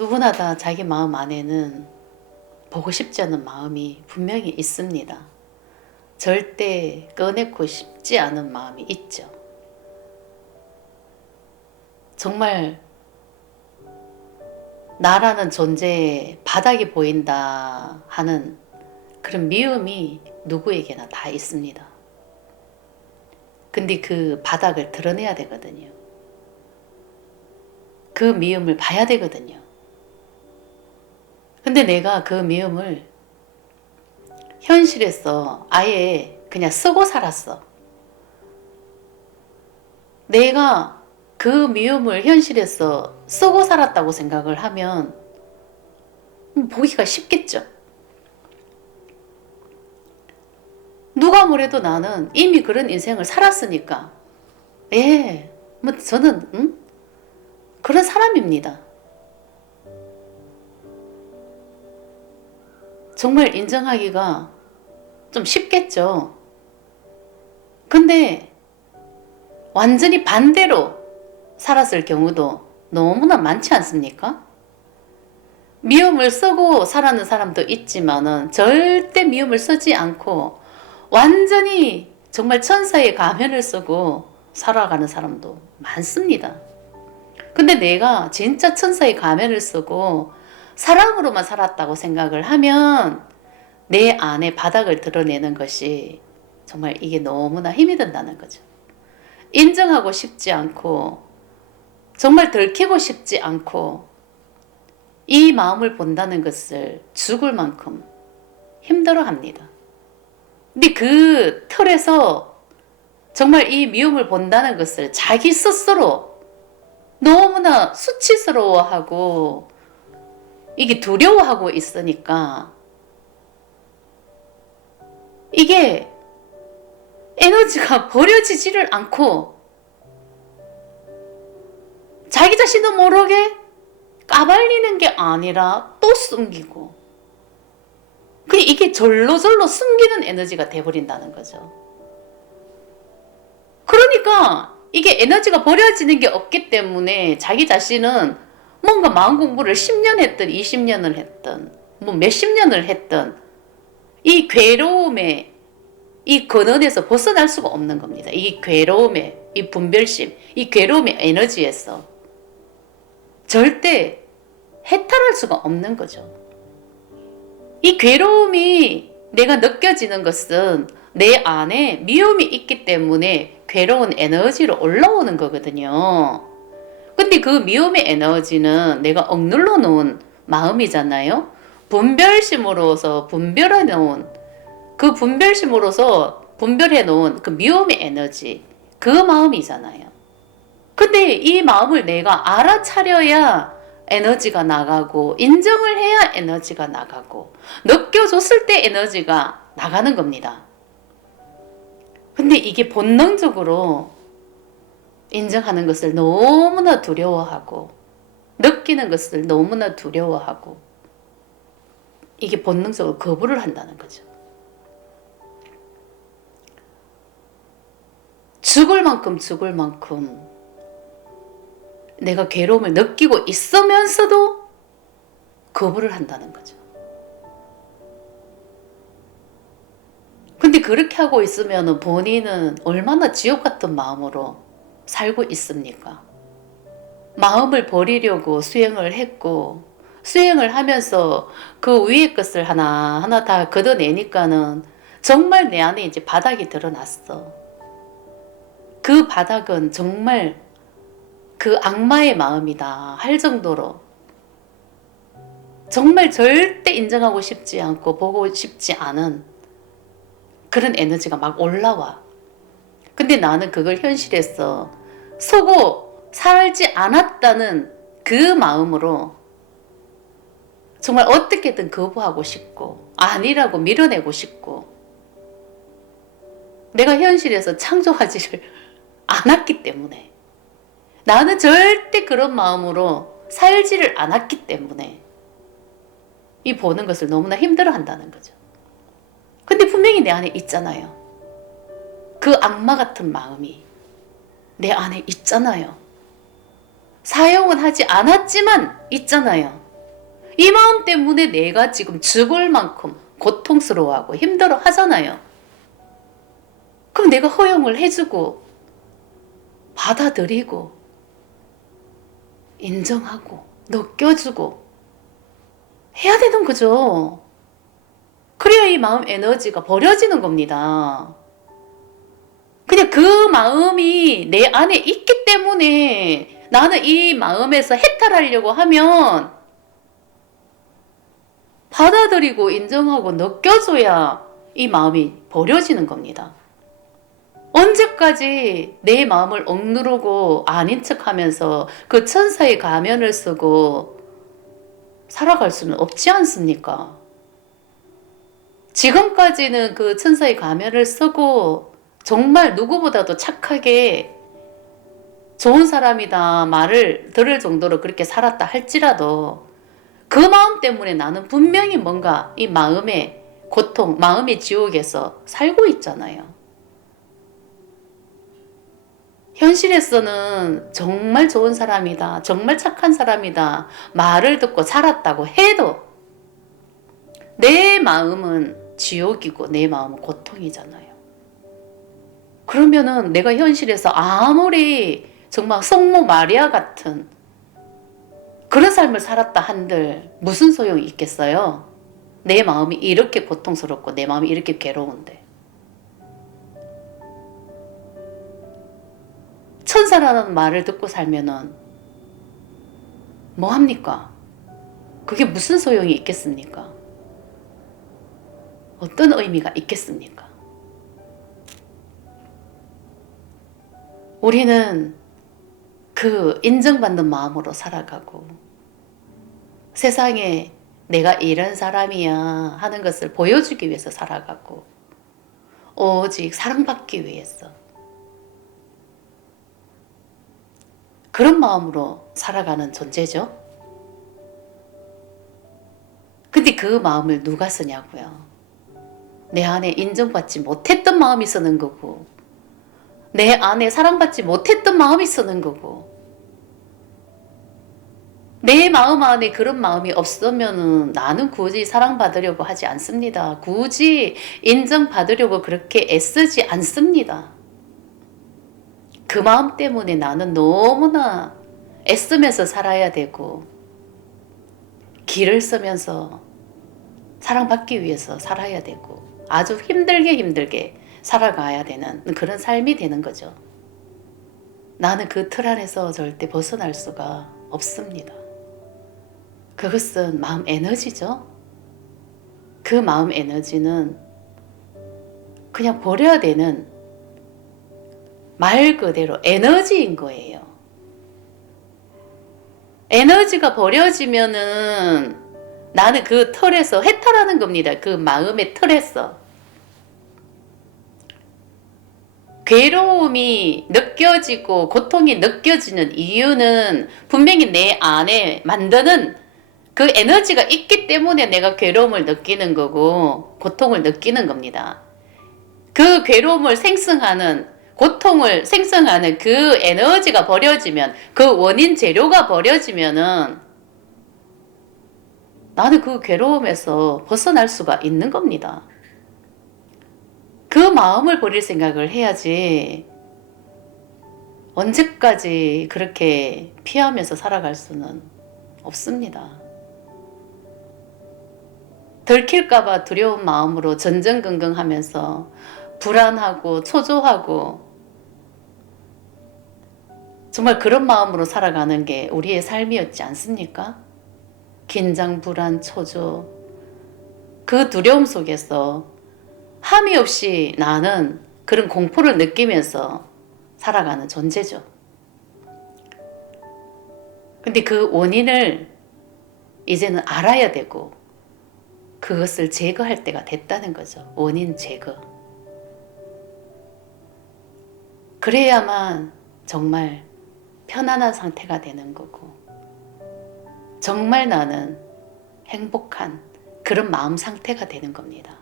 누구나 다 자기 마음 안에는 보고 싶지 않은 마음이 분명히 있습니다. 절대 꺼내고 싶지 않은 마음이 있죠. 정말 나라는 존재에 바닥이 보인다 하는 그런 미움이 누구에게나 다 있습니다. 근데 그 바닥을 드러내야 되거든요. 그 미움을 봐야 되거든요. 근데 내가 그 미움을 현실에서 아예 그냥 쓰고 살았어. 내가 그 미움을 현실에서 쓰고 살았다고 생각을 하면 보기가 쉽겠죠. 누가 뭐래도 나는 이미 그런 인생을 살았으니까 뭐 저는 그런 사람입니다. 정말 인정하기가 좀 쉽겠죠. 근데 완전히 반대로 살았을 경우도 너무나 많지 않습니까? 미움을 쓰고 살아는 사람도 있지만은 절대 미움을 쓰지 않고 완전히 정말 천사의 가면을 쓰고 살아가는 사람도 많습니다. 근데 내가 진짜 천사의 가면을 쓰고 사랑으로만 살았다고 생각을 하면 내 안에 바닥을 드러내는 것이 정말 이게 너무나 힘이 든다는 거죠. 인정하고 싶지 않고 정말 들키고 싶지 않고 이 마음을 본다는 것을 죽을 만큼 힘들어합니다. 근데 그 틀에서 정말 이 미움을 본다는 것을 자기 스스로 너무나 수치스러워하고 이게 두려워하고 있으니까 이게 에너지가 버려지지를 않고 자기 자신도 모르게 까발리는 게 아니라 또 숨기고 이게 절로절로 숨기는 에너지가 돼버린다는 거죠. 그러니까 이게 에너지가 버려지는 게 없기 때문에 자기 자신은 뭔가 마음 공부를 10년 했든 20년을 했든 뭐 몇십 년을 했든 이 괴로움의 이 근원에서 벗어날 수가 없는 겁니다. 이 괴로움의 이 분별심, 이 괴로움의 에너지에서 절대 해탈할 수가 없는 거죠. 이 괴로움이 내가 느껴지는 것은 내 안에 미움이 있기 때문에 괴로운 에너지로 올라오는 거거든요. 근데 그 미움의 에너지는 내가 억눌러 놓은 마음이잖아요. 분별심으로서 분별해 놓은 그 분별심으로서 분별해 놓은 그 미움의 에너지, 그 마음이잖아요. 근데 이 마음을 내가 알아차려야 에너지가 나가고 인정을 해야 에너지가 나가고 느껴줬을 때 에너지가 나가는 겁니다. 근데 이게 본능적으로 인정하는 것을 너무나 두려워하고 느끼는 것을 너무나 두려워하고 이게 본능적으로 거부를 한다는 거죠. 죽을 만큼 내가 괴로움을 느끼고 있으면서도 거부를 한다는 거죠. 근데 그렇게 하고 있으면 본인은 얼마나 지옥 같은 마음으로 살고 있습니까? 마음을 버리려고 수행을 했고 수행을 하면서 그 위의 것을 하나하나 다 걷어내니까는 정말 내 안에 이제 바닥이 드러났어. 그 바닥은 정말 그 악마의 마음이다 할 정도로 정말 절대 인정하고 싶지 않고 보고 싶지 않은 그런 에너지가 막 올라와. 근데 나는 그걸 현실에서 속고 살지 않았다는 그 마음으로 정말 어떻게든 거부하고 싶고 아니라고 밀어내고 싶고 내가 현실에서 창조하지를 않았기 때문에 나는 절대 그런 마음으로 살지를 않았기 때문에 이 보는 것을 너무나 힘들어 한다는 거죠. 근데 분명히 내 안에 있잖아요. 그 악마 같은 마음이 내 안에 있잖아요. 사용은 하지 않았지만 있잖아요. 이 마음 때문에 내가 지금 죽을 만큼 고통스러워하고 힘들어 하잖아요. 그럼 내가 허용을 해주고 받아들이고 인정하고 느껴주고 해야 되는 거죠. 그래야 이 마음 에너지가 버려지는 겁니다. 그냥 그 마음이 내 안에 있기 때문에 나는 이 마음에서 해탈하려고 하면 받아들이고 인정하고 느껴줘야 이 마음이 버려지는 겁니다. 언제까지 내 마음을 억누르고 아닌 척하면서 그 천사의 가면을 쓰고 살아갈 수는 없지 않습니까? 지금까지는 그 천사의 가면을 쓰고 정말 누구보다도 착하게 좋은 사람이다 말을 들을 정도로 그렇게 살았다 할지라도 그 마음 때문에 나는 분명히 뭔가 이 마음의 고통, 마음의 지옥에서 살고 있잖아요. 현실에서는 정말 좋은 사람이다, 정말 착한 사람이다 말을 듣고 살았다고 해도 내 마음은 지옥이고 내 마음은 고통이잖아요. 그러면은 내가 현실에서 아무리 정말 성모 마리아 같은 그런 삶을 살았다 한들 무슨 소용이 있겠어요? 내 마음이 이렇게 고통스럽고 내 마음이 이렇게 괴로운데. 천사라는 말을 듣고 살면은 뭐합니까? 그게 무슨 소용이 있겠습니까? 어떤 의미가 있겠습니까? 우리는 그 인정받는 마음으로 살아가고 세상에 내가 이런 사람이야 하는 것을 보여주기 위해서 살아가고 오직 사랑받기 위해서 그런 마음으로 살아가는 존재죠. 근데 그 마음을 누가 쓰냐고요. 내 안에 인정받지 못했던 마음이 쓰는 거고 내 안에 사랑받지 못했던 마음이 쓰는 거고 내 마음 안에 그런 마음이 없으면 나는 굳이 사랑받으려고 하지 않습니다. 굳이 인정받으려고 그렇게 애쓰지 않습니다. 그 마음 때문에 나는 너무나 애쓰면서 살아야 되고 길을 쓰면서 사랑받기 위해서 살아야 되고 아주 힘들게 살아가야 되는 그런 삶이 되는 거죠. 나는 그 틀 안에서 절대 벗어날 수가 없습니다. 그것은 마음 에너지죠. 그 마음 에너지는 그냥 버려야 되는 말 그대로 에너지인 거예요. 에너지가 버려지면은 나는 그 틀에서 해탈하는 겁니다. 그 마음의 틀에서. 괴로움이 느껴지고 고통이 느껴지는 이유는 분명히 내 안에 만드는 그 에너지가 있기 때문에 내가 괴로움을 느끼는 거고 고통을 느끼는 겁니다. 그 괴로움을 생성하는 고통을 생성하는 그 에너지가 버려지면 그 원인 재료가 버려지면은 나는 그 괴로움에서 벗어날 수가 있는 겁니다. 그 마음을 버릴 생각을 해야지 언제까지 그렇게 피하면서 살아갈 수는 없습니다. 들킬까봐 두려운 마음으로 전전긍긍하면서 불안하고 초조하고 정말 그런 마음으로 살아가는 게 우리의 삶이었지 않습니까? 긴장, 불안, 초조 그 두려움 속에서 함이 없이 나는 그런 공포를 느끼면서 살아가는 존재죠. 근데 그 원인을 이제는 알아야 되고 그것을 제거할 때가 됐다는 거죠. 원인 제거. 그래야만 정말 편안한 상태가 되는 거고 정말 나는 행복한 그런 마음 상태가 되는 겁니다.